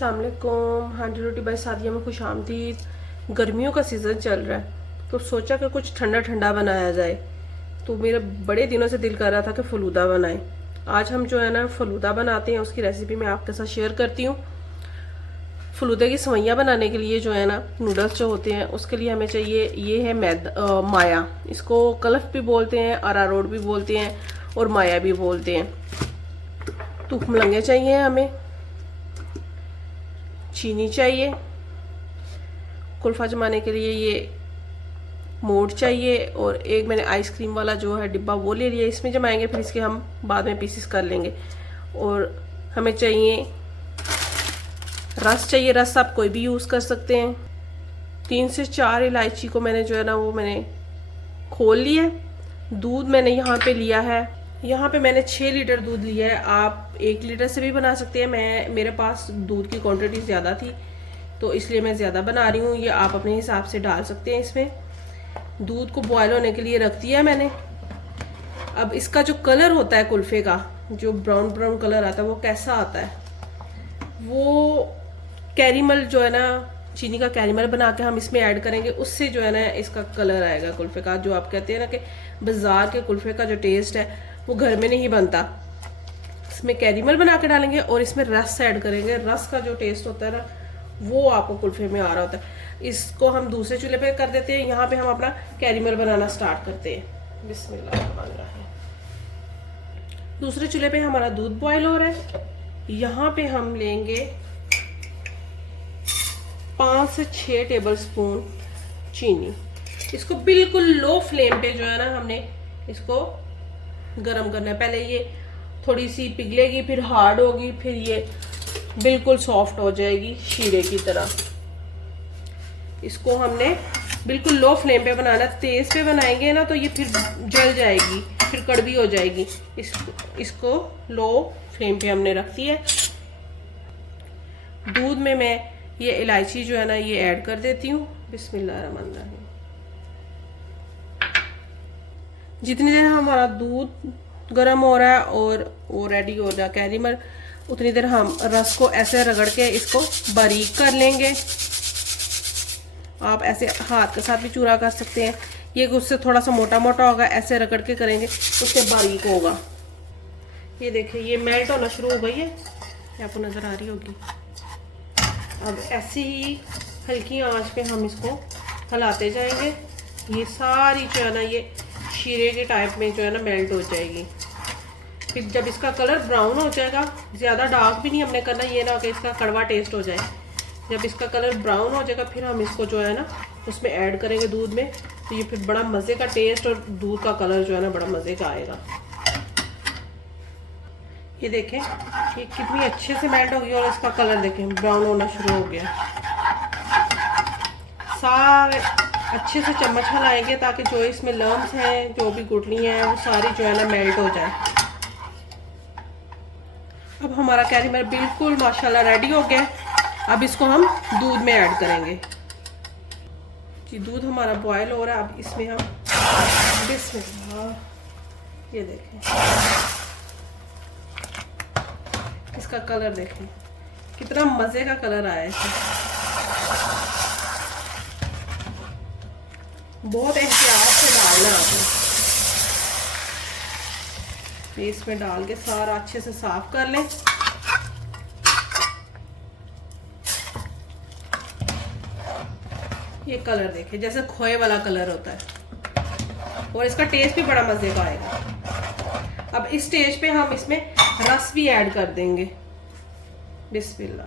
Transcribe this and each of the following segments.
अस्सलाम वालेकुम। हांडी रोटी बाई सादिया में खुश आमदीद। गर्मियों का सीज़न चल रहा है तो सोचा कि कुछ ठंडा ठंडा बनाया जाए। तो मेरा बड़े दिनों से दिल कर रहा था कि फलूदा बनाएं। आज हम जो है ना फलूदा बनाते हैं, उसकी रेसिपी मैं आपके साथ शेयर करती हूँ। फलूदे की सवैयाँ बनाने के लिए जो है ना नूडल्स जो होते हैं उसके लिए हमें चाहिए, ये है माया। इसको कलफ भी बोलते हैं, अरारोट भी बोलते हैं और माया भी बोलते हैं। तुख मलंगे चाहिए हमें, चीनी चाहिए, कुल्फा जमाने के लिए ये मोड चाहिए, और एक मैंने आइसक्रीम वाला जो है डिब्बा वो ले लिया, इसमें जमाएंगे, फिर इसके हम बाद में पीसेस कर लेंगे। और हमें चाहिए रस चाहिए, रस आप कोई भी यूज़ कर सकते हैं। 3 से 4 इलायची को मैंने जो है ना वो मैंने खोल लिया है। दूध मैंने यहाँ पे लिया है, यहाँ पे मैंने 6 लीटर दूध लिया है। आप 1 लीटर से भी बना सकते हैं। मेरे पास दूध की क्वांटिटी ज़्यादा थी तो इसलिए मैं ज़्यादा बना रही हूँ। ये आप अपने हिसाब से डाल सकते हैं। इसमें दूध को बॉयल होने के लिए रख दिया मैंने। अब इसका जो कलर होता है कुल्फे का, जो ब्राउन ब्राउन कलर आता है, वो कैसा आता है, वो कैरीमल जो है ना, चीनी का कैरीमल बना के हम इसमें ऐड करेंगे, उससे जो है ना इसका कलर आएगा कुल्फे का। जो आप कहते हैं ना कि बाजार के कुल्फे का जो टेस्ट है वो घर में नहीं बनता। इसमें कैरीमल बना के डालेंगे और इसमें रस ऐड करेंगे। रस का जो टेस्ट होता है ना वो आपको कुल्फे में आ रहा होता है। इसको हम दूसरे चूल्हे पे कर देते हैं। यहाँ पे हम अपना कैरीमल बनाना स्टार्ट करते हैं। बिस्मिल्लाह। दूसरे चूल्हे पे हमारा दूध बॉयल हो रहा है। यहाँ पे हम लेंगे 5 से 6 टेबल स्पून चीनी। इसको बिल्कुल लो फ्लेम पे जो है ना हमने इसको गरम करना है। पहले ये थोड़ी सी पिघलेगी, फिर हार्ड होगी, फिर ये बिल्कुल सॉफ्ट हो जाएगी शीरे की तरह। इसको हमने बिल्कुल लो फ्लेम पे बनाना। तेज पे बनाएंगे ना तो ये फिर जल जाएगी, फिर कड़वी हो जाएगी। इसको लो फ्लेम पे हमने रख दिया है। दूध में मैं ये इलायची जो है ना ये ऐड कर देती हूँ। बिस्मिल्लाहिर्रहमानिर्रहीम। जितनी देर हमारा दूध गर्म हो रहा है और वो रेडी हो रहा है कैरीमल, उतनी देर हम रस को ऐसे रगड़ के इसको बारीक कर लेंगे। आप ऐसे हाथ के साथ भी चूरा कर सकते हैं। ये उससे थोड़ा सा मोटा मोटा होगा, ऐसे रगड़ के करेंगे उससे बारीक होगा। ये देखिए ये मेल्ट होना शुरू हो गई है, आपको नज़र आ रही होगी। अब ऐसे ही हल्की आंच पे हम इसको हिलाते जाएंगे। ये सारी जो है ना ये शीरे के टाइप में जो है ना मेल्ट हो जाएगी। फिर जब इसका कलर ब्राउन हो जाएगा, ज़्यादा डार्क भी नहीं हमने करना, ये ना कि इसका कड़वा टेस्ट हो जाए। जब इसका कलर ब्राउन हो जाएगा फिर हम इसको जो है ना उसमें ऐड करेंगे दूध में। तो ये फिर बड़ा मज़े का टेस्ट और दूध का कलर जो है ना बड़ा मज़े का आएगा। ये देखें ये कितनी अच्छे से मेल्ट हो गई और इसका कलर देखें ब्राउन होना शुरू हो गया। सारे अच्छे से चम्मच हिलाएंगे ताकि जो इसमें लम्स हैं, जो भी गुठली हैं, वो सारी जो है ना मेल्ट हो जाए। अब हमारा कैरीमल बिल्कुल माशाल्लाह रेडी हो गया। अब इसको हम दूध में ऐड करेंगे। जी दूध हमारा बॉयल हो रहा है। अब इसमें हम बिस्मिल्लाह, ये देखें इसका कलर देखें कितना मज़े का कलर आया है इसमें। बहुत एहतियात से डालना है आपने। इसमें डाल के सारा अच्छे से साफ कर लें। ये कलर देखें जैसे खोए वाला कलर होता है और इसका टेस्ट भी बड़ा मज़े का आएगा। अब इस स्टेज पे हम इसमें रस भी ऐड कर देंगे। बिस्मिल्लाह।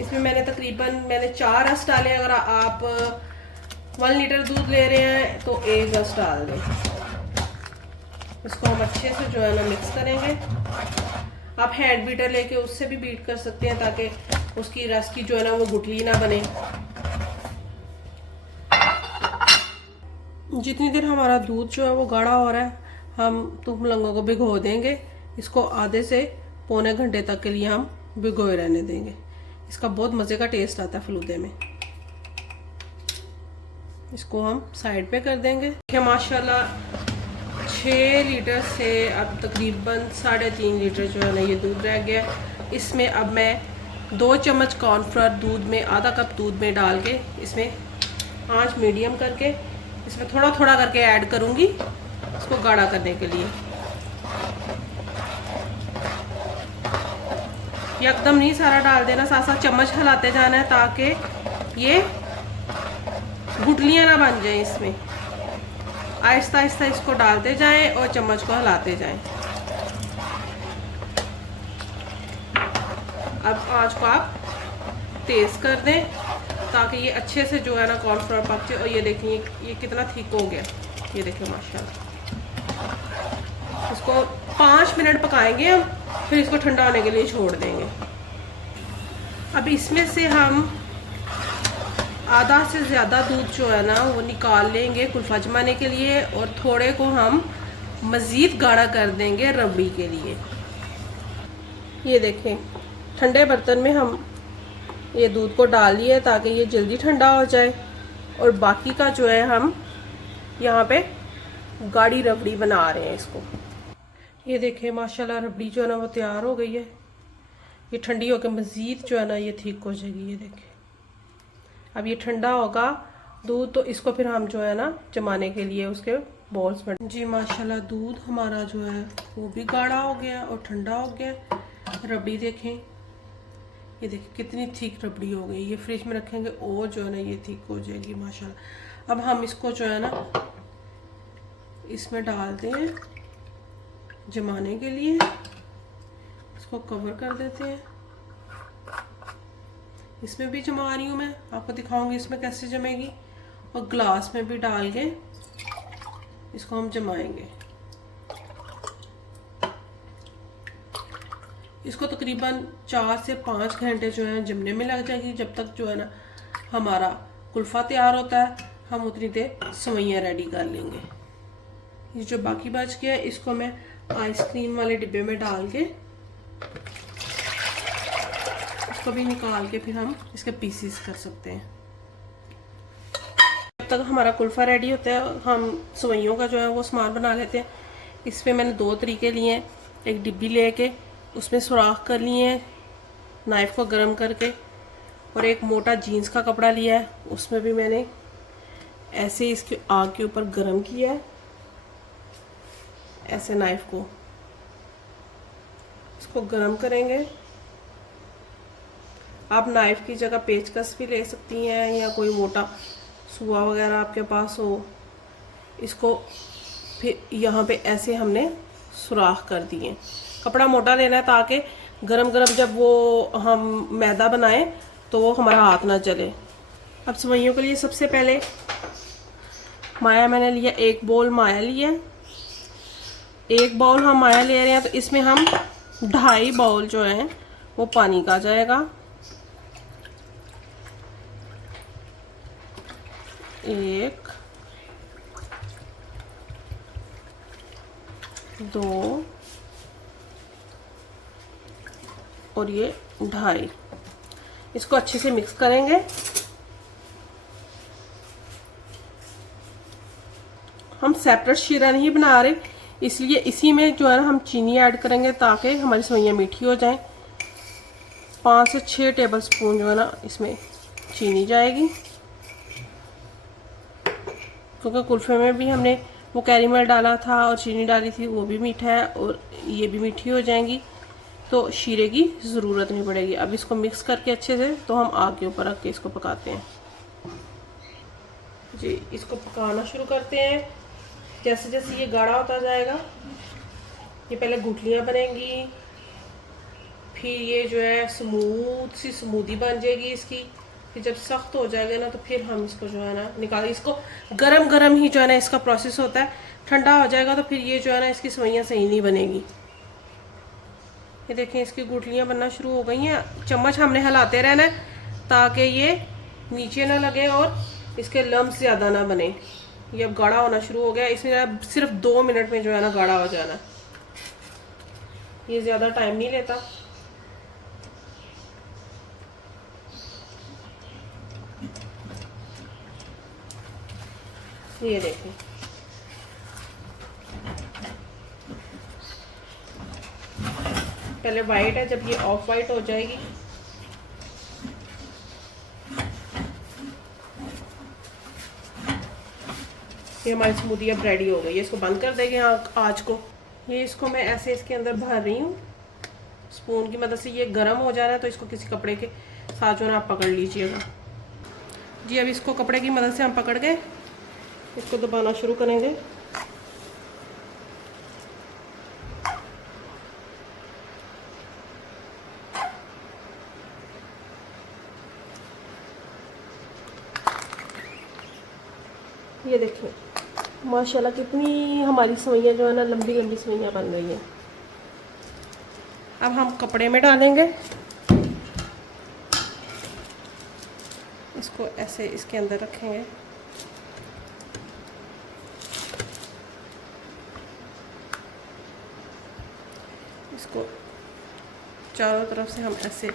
इसमें मैंने तकरीबन 4 रस डाले। अगर आप 1 लीटर दूध ले रहे हैं तो 1 रस डाल दें। इसको हम अच्छे से जो है ना मिक्स करेंगे। आप हैंड बीटर लेके उससे भी बीट कर सकते हैं ताकि उसकी रस की जो है ना वो गुठली ना बने। जितनी देर हमारा दूध जो है वो गाढ़ा हो रहा है, हम तुख मलंगों को भिगो देंगे। इसको आधे से पौने घंटे तक के लिए हम भिगोए रहने देंगे। इसका बहुत मज़े का टेस्ट आता है फलूदे में। इसको हम साइड पे कर देंगे। माशाल्लाह 6 लीटर से अब तकरीबन 3.5 लीटर जो है ना ये दूध रह गया। इसमें अब मैं 2 चम्मच कॉर्नफ्लोर दूध में, आधा कप दूध में डाल के इसमें आंच मीडियम करके इसमें थोड़ा थोड़ा करके ऐड करूँगी इसको गाढ़ा करने के लिए। एकदम नहीं सारा डाल देना, साथ साथ चम्मच हिलाते जाना है ताकि ये गुठलियाँ ना बन जाए। इसमें आहिस्ता आहिस्ता इसको डालते जाएं और चम्मच को हिलाते जाएं। अब आंच को आप तेज़ कर दें ताकि ये अच्छे से जो है ना कॉर्नफ्लोर पक जाए। और ये देखिए ये कितना थिक हो गया, ये देखिए माशाल्लाह। इसको 5 मिनट पकाएंगे हम, फिर इसको ठंडा होने के लिए छोड़ देंगे। अब इसमें से हम आधा से ज़्यादा दूध जो है ना वो निकाल लेंगे कुल्फ़ा जमाने के लिए, और थोड़े को हम मज़ीद गाढ़ा कर देंगे रबड़ी के लिए। ये देखें ठंडे बर्तन में हम ये दूध को डाल लिए ताकि ये जल्दी ठंडा हो जाए, और बाकी का जो है हम यहाँ पे गाढ़ी रबड़ी बना रहे हैं इसको। ये देखें माशाल्लाह रबड़ी जो है ना वो तैयार हो गई है। ये ठंडी होकर मज़ीद जो है ना ये ठीक हो जाएगी। ये देखें अब ये ठंडा होगा दूध, तो इसको फिर हम जो है ना जमाने के लिए उसके बॉल्स बन जी। माशाल्लाह दूध हमारा जो है वो भी गाढ़ा हो गया और ठंडा हो गया। रबड़ी देखें, ये देखिए कितनी थिक रबड़ी हो गई। ये फ्रिज में रखेंगे और जो है ना ये थिक हो जाएगी माशाल्लाह। अब हम इसको जो है ना इसमें डालते हैं जमाने के लिए, इसको कवर कर देते हैं। इसमें भी जमा रही हूँ मैं, आपको दिखाऊंगी इसमें कैसे जमेगी, और ग्लास में भी डाल के इसको हम जमाएंगे। इसको तकरीबन 4 से 5 घंटे जो है जमने में लग जाएगी। जब तक जो है ना हमारा कुल्फ़ा तैयार होता है हम उतनी देर सेवइयाँ रेडी कर लेंगे। ये जो बाकी बच गया इसको मैं आइसक्रीम वाले डिब्बे में डाल के इसको भी निकाल के फिर हम इसके पीसीस कर सकते हैं। जब तक हमारा कुल्फ़ा रेडी होता है हम सेवइयों का जो है वो सामान बना लेते हैं। इस पर मैंने 2 तरीके लिए हैं। एक डिब्बी लेके उसमें सुराख कर लिए हैं नाइफ़ को गर्म करके, और एक मोटा जीन्स का कपड़ा लिया है, उसमें भी मैंने ऐसे इसके आग के ऊपर गर्म किया है। ऐसे नाइफ़ को इसको गर्म करेंगे। आप नाइफ़ की जगह पेचकस भी ले सकती हैं या कोई मोटा सुआ वगैरह आपके पास हो। इसको फिर यहाँ पे ऐसे हमने सुराख कर दिए। कपड़ा मोटा लेना है ताकि गरम गरम जब वो हम मैदा बनाएं तो वो हमारा हाथ ना जले। अब सेवइयों के लिए सबसे पहले माया मैंने लिया, 1 बाउल माया लिया। 1 बाउल हम माया ले रहे हैं तो इसमें हम 2.5 बाउल जो है वो पानी का जाएगा। 1 2 और ये 2.5। इसको अच्छे से मिक्स करेंगे। हम सेपरेट शीरा नहीं बना रहे, इसलिए इसी में जो है ना हम चीनी ऐड करेंगे ताकि हमारी सेवइयाँ मीठी हो जाएं। 5 से 6 टेबल स्पून जो है ना इसमें चीनी जाएगी, क्योंकि कुल्फ़े में भी हमने वो कैरेमल डाला था और चीनी डाली थी, वो भी मीठा है और ये भी मीठी हो जाएंगी, तो शीरे की ज़रूरत नहीं पड़ेगी। अब इसको मिक्स करके अच्छे से तो हम आग के ऊपर रख के इसको पकाते हैं जी। इसको पकाना शुरू करते हैं। जैसे जैसे ये गाढ़ा होता जाएगा, ये पहले गुठलियाँ बनेंगी, फिर ये जो है स्मूथ सी स्मूदी बन जाएगी इसकी। फिर जब सख्त हो जाएगा ना तो फिर हम इसको जो है ना निकाल, इसको गरम गरम ही जो है ना इसका प्रोसेस होता है। ठंडा हो जाएगा तो फिर ये जो है ना इसकी सेवइयाँ सही नहीं बनेगी। ये देखें इसकी गुठलियाँ बनना शुरू हो गई हैं। चम्मच हमने हिलाते रहना है ताकि ये नीचे ना लगे और इसके लम्स ज़्यादा ना बने। ये अब गाढ़ा होना शुरू हो गया, इसमें सिर्फ 2 मिनट में जो है ना गाढ़ा हो जाना। ये ज़्यादा टाइम नहीं लेता। ये देखें पहले वाइट है, जब ये ऑफ वाइट हो जाएगी ये हमारी स्मूदी अब रेडी हो गई है। इसको बंद कर देंगे आज को। ये इसको मैं ऐसे इसके अंदर भर रही हूँ स्पून की मदद से। ये गर्म हो जा रहा है तो इसको किसी कपड़े के साथ जो है आप पकड़ लीजिएगा जी। अब इसको कपड़े की मदद से हम पकड़ के इसको दबाना शुरू करेंगे। ये देखिए माशाल्लाह कितनी हमारी सवैयाँ जो है ना लंबी लंबी सवैयाँ बन रही हैं। अब हम कपड़े में डालेंगे इसको, ऐसे इसके अंदर रखेंगे। इसको चारों तरफ से हम ऐसे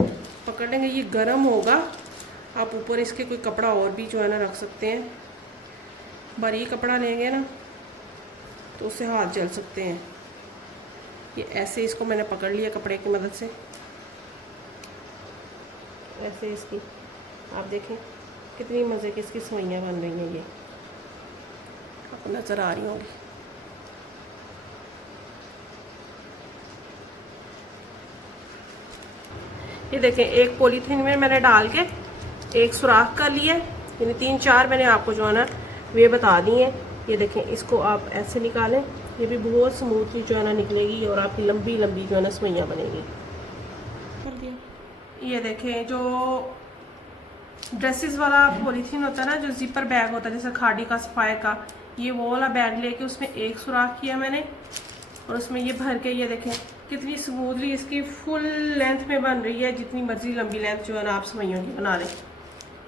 पकड़ लेंगे। ये गर्म होगा, आप ऊपर इसके कोई कपड़ा और भी जो है ना रख सकते हैं। बारीक कपड़ा लेंगे ना तो उससे हाथ जल सकते हैं। ये ऐसे इसको मैंने पकड़ लिया कपड़े की मदद से, ऐसे इसकी आप देखें कितनी मज़े की इसकी सवैयाँ बन रही हैं। ये आपको नज़र आ रही होंगी। ये देखें एक पॉलीथीन में मैंने डाल के एक सुराख कर लिया, यानी 3-4 मैंने आपको जो है ना वे बता दी हैं। ये देखें इसको आप ऐसे निकालें, ये भी बहुत स्मूथली जो है ना निकलेगी और आपकी लंबी लंबी जो है ना सवैयाँ बनेगी। कर दिया। ये देखें जो ड्रेसेस वाला पॉलीथीन होता है ना, जो जिपर बैग होता है जैसे खाड़ी का सफाई का, ये वो वाला बैग लेके उसमें एक सुराख किया मैंने और उसमें ये भर के ये देखें कितनी स्मूथली इसकी फुल लेंथ में बन रही है। जितनी मर्जी लंबी लेंथ जो है ना आप सवैयों की बना लें,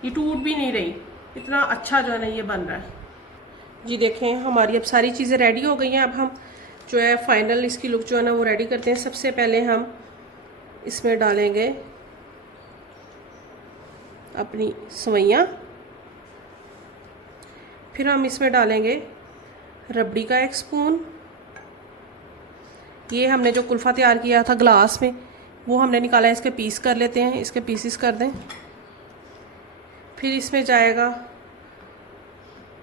ये टूट भी नहीं रही, इतना अच्छा जो है ना ये बन रहा है जी। देखें हमारी अब सारी चीज़ें रेडी हो गई हैं। अब हम जो है फाइनल इसकी लुक जो है ना वो रेडी करते हैं। सबसे पहले हम इसमें डालेंगे अपनी सवैयाँ, फिर हम इसमें डालेंगे रबड़ी का 1 स्पून। ये हमने जो कुल्फ़ा तैयार किया था ग्लास में वो हमने निकाला है, इसके पीस कर लेते हैं, इसके पीसेस कर दें। फिर इसमें जाएगा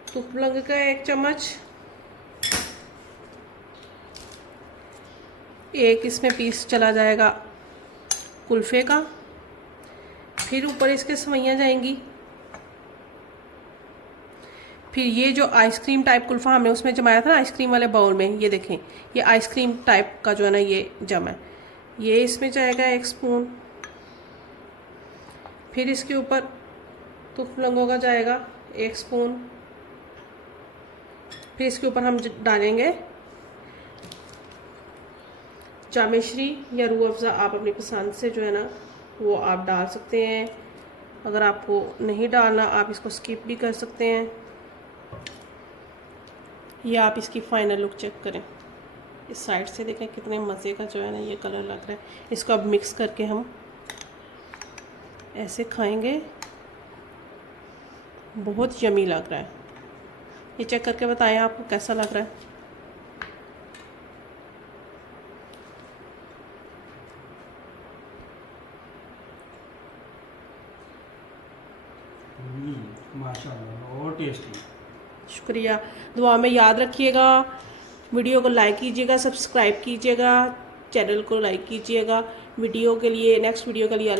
तुखलंग का 1 चम्मच, एक इसमें पीस चला जाएगा कुल्फ़े का। फिर ऊपर इसके सवैयाँ जाएंगी। फिर ये जो आइसक्रीम टाइप कुल्फ़ा हमने उसमें जमाया था ना आइसक्रीम वाले बाउल में, ये देखें ये आइसक्रीम टाइप का जो है ना ये जमा है, ये इसमें जाएगा 1 स्पून। फिर इसके ऊपर तुखलंगों का जाएगा 1 स्पून। फिर इसके ऊपर हम डालेंगे जामेश्री या रूह अफ़ज़ा, आप अपनी पसंद से जो है ना वो आप डाल सकते हैं। अगर आपको नहीं डालना आप इसको स्किप भी कर सकते हैं। ये आप इसकी फ़ाइनल लुक चेक करें, इस साइड से देखें कितने मज़े का जो है ना ये कलर लग रहा है। इसको अब मिक्स करके हम ऐसे खाएंगे, बहुत यमी लग रहा है। ये चेक करके बताएं आपको कैसा लग रहा है। माशाल्लाह और टेस्टी। शुक्रिया, दुआ में याद रखिएगा। वीडियो को लाइक कीजिएगा, सब्सक्राइब कीजिएगा, चैनल को लाइक कीजिएगा। वीडियो के लिए नेक्स्ट वीडियो के लिए